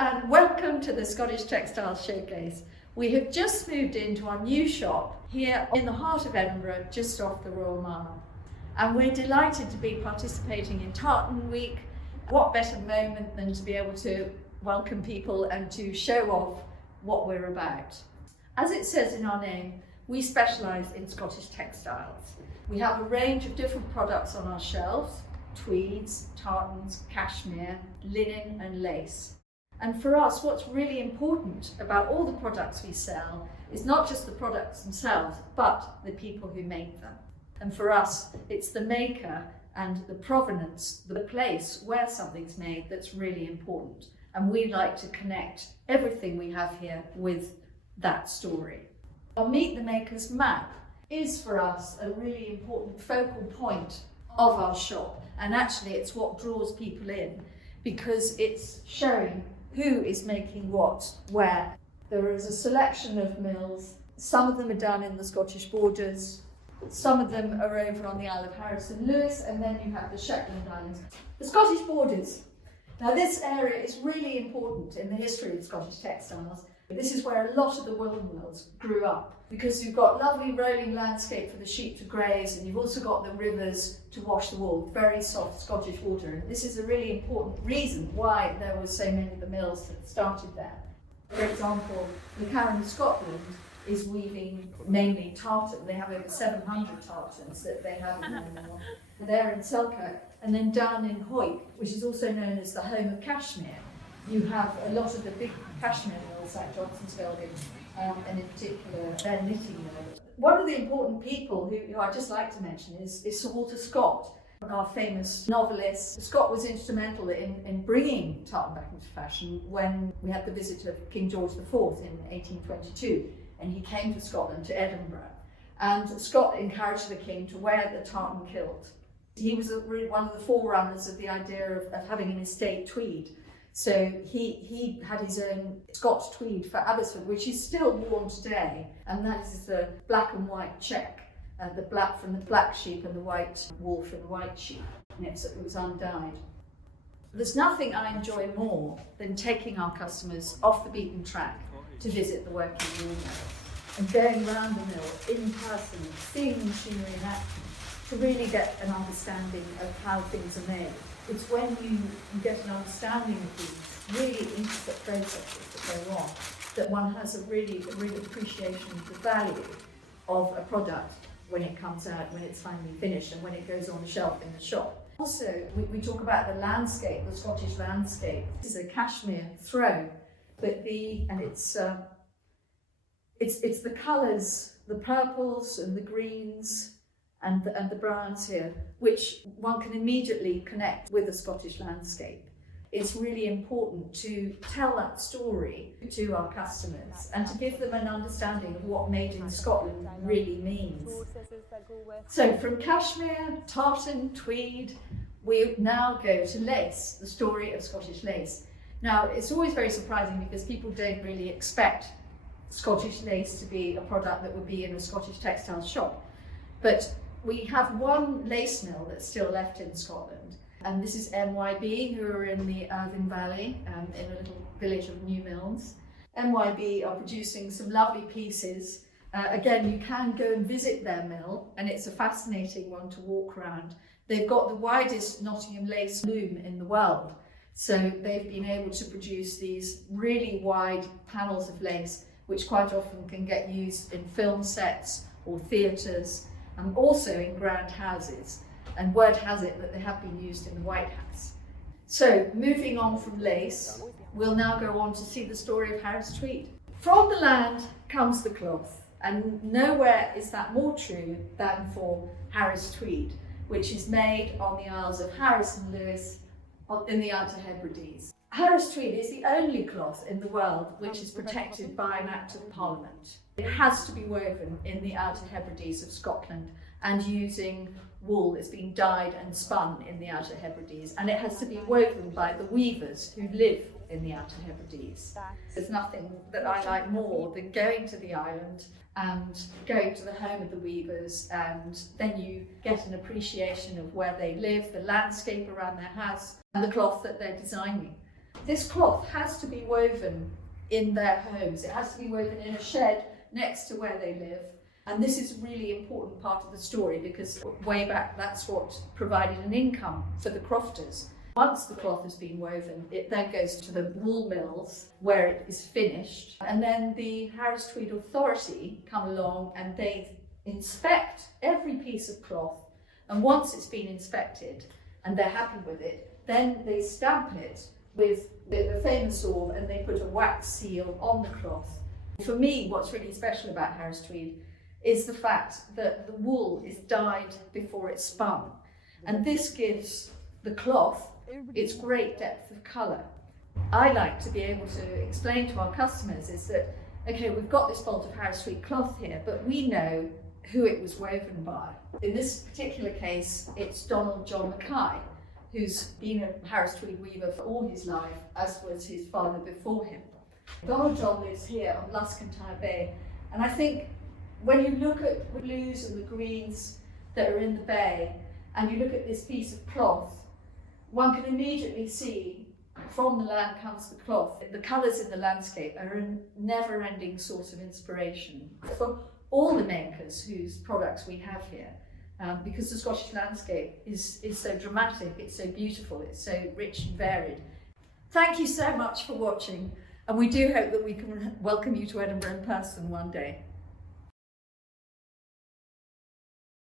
and welcome to the Scottish Textiles Showcase. We have just moved into our new shop here in the heart of Edinburgh, just off the Royal Mile. And we're delighted to be participating in Tartan Week. What better moment than to be able to welcome people and to show off what we're about. As it says in our name, we specialise in Scottish textiles. We have a range of different products on our shelves: tweeds, tartans, cashmere, linen and lace. And for us, what's really important about all the products we sell is not just the products themselves, but the people who make them. And for us, it's the maker and the provenance, the place where something's made, that's really important. And we like to connect everything we have here with that story. Our Meet the Makers map is for us a really important focal point of our shop. And actually it's what draws people in, because it's showing who is making what, where. There is a selection of mills. Some of them are down in the Scottish borders. Some of them are over on the Isle of Harris and Lewis, and then you have the Shetland Islands. The Scottish borders. Now this area is really important in the history of Scottish textiles. This is where a lot of the woolen mills grew up, because you've got lovely rolling landscape for the sheep to graze, and you've also got the rivers to wash the wool, very soft Scottish water. And this is a really important reason why there were so many of the mills that started there. For example, McCarran Scotland is weaving mainly tartan. They have over 700 tartans that they have in their mill. They're in Selkirk. And then down in Hoyt, which is also known as the home of cashmere, you have a lot of the big cashmere mills like Johnson's Building, and in particular their knitting mill. One of the important people who I'd just like to mention is Sir Walter Scott, our famous novelist. Scott was instrumental in bringing tartan back into fashion when we had the visit of King George IV in 1822, and he came to Scotland, to Edinburgh. And Scott encouraged the king to wear the tartan kilt. He was one of the forerunners of the idea of having an estate tweed. So he had his own Scotch tweed for Abbotsford, which is still worn today, and that is the black and white check, the black from the black sheep and the white wool from the white sheep, and it was undyed. There's nothing I enjoy more than taking our customers off the beaten track to visit the working wool mill, and going around the mill in person, seeing the machinery in action, to really get an understanding of how things are made. It's when you get an understanding of these really intricate processes that go on that one has a real appreciation of the value of a product when it comes out, when it's finally finished, and when it goes on the shelf in the shop. Also, we talk about the landscape, the Scottish landscape. This is a cashmere throw, but it's the colours, the purples and the greens, and the browns here, which one can immediately connect with the Scottish landscape. It's really important to tell that story to our customers and to give them an understanding of what made in Scotland really means. So from cashmere, tartan, tweed, we now go to lace, the story of Scottish lace. Now, it's always very surprising because people don't really expect Scottish lace to be a product that would be in a Scottish textile shop. But we have one lace mill that's still left in Scotland, and this is MYB, who are in the Irvine Valley, in a little village of New Milns. MYB are producing some lovely pieces. Again, you can go and visit their mill, and it's a fascinating one to walk around. They've got the widest Nottingham lace loom in the world, so they've been able to produce these really wide panels of lace, which quite often can get used in film sets or theatres, and also in grand houses, and word has it that they have been used in the White House. So moving on from lace, we'll now go on to see the story of Harris tweed. From the land comes the cloth, and nowhere is that more true than for Harris tweed, which is made on the Isles of Harris and Lewis in the Outer Hebrides. Harris tweed is the only cloth in the world which is protected by an Act of Parliament. It has to be woven in the Outer Hebrides of Scotland and using wool that's been dyed and spun in the Outer Hebrides, and it has to be woven by the weavers who live in the Outer Hebrides. There's nothing that I like more than going to the island and going to the home of the weavers, and then you get an appreciation of where they live, the landscape around their house, and the cloth that they're designing. This cloth has to be woven in their homes. It has to be woven in a shed next to where they live. And this is a really important part of the story, because way back that's what provided an income for the crofters. Once the cloth has been woven, it then goes to the wool mills where it is finished. And then the Harris Tweed Authority come along and they inspect every piece of cloth. And once it's been inspected and they're happy with it, then they stamp it with the famous orb and they put a wax seal on the cloth. For me, what's really special about Harris Tweed is the fact that the wool is dyed before it's spun. And this gives the cloth its great depth of colour. I like to be able to explain to our customers is that, okay, we've got this bolt of Harris Tweed cloth here, but we know who it was woven by. In this particular case, it's Donald John Mackay, who's been a Harris Tweed weaver for all his life, as was his father before him. Donald John lives here on Luscantire Bay, and I think when you look at the blues and the greens that are in the bay, and you look at this piece of cloth, one can immediately see from the land comes the cloth. The colours in the landscape are a never-ending source of inspiration for all the makers whose products we have here, because the Scottish landscape is so dramatic, it's so beautiful, it's so rich and varied. Thank you so much for watching, and we do hope that we can welcome you to Edinburgh in person one day.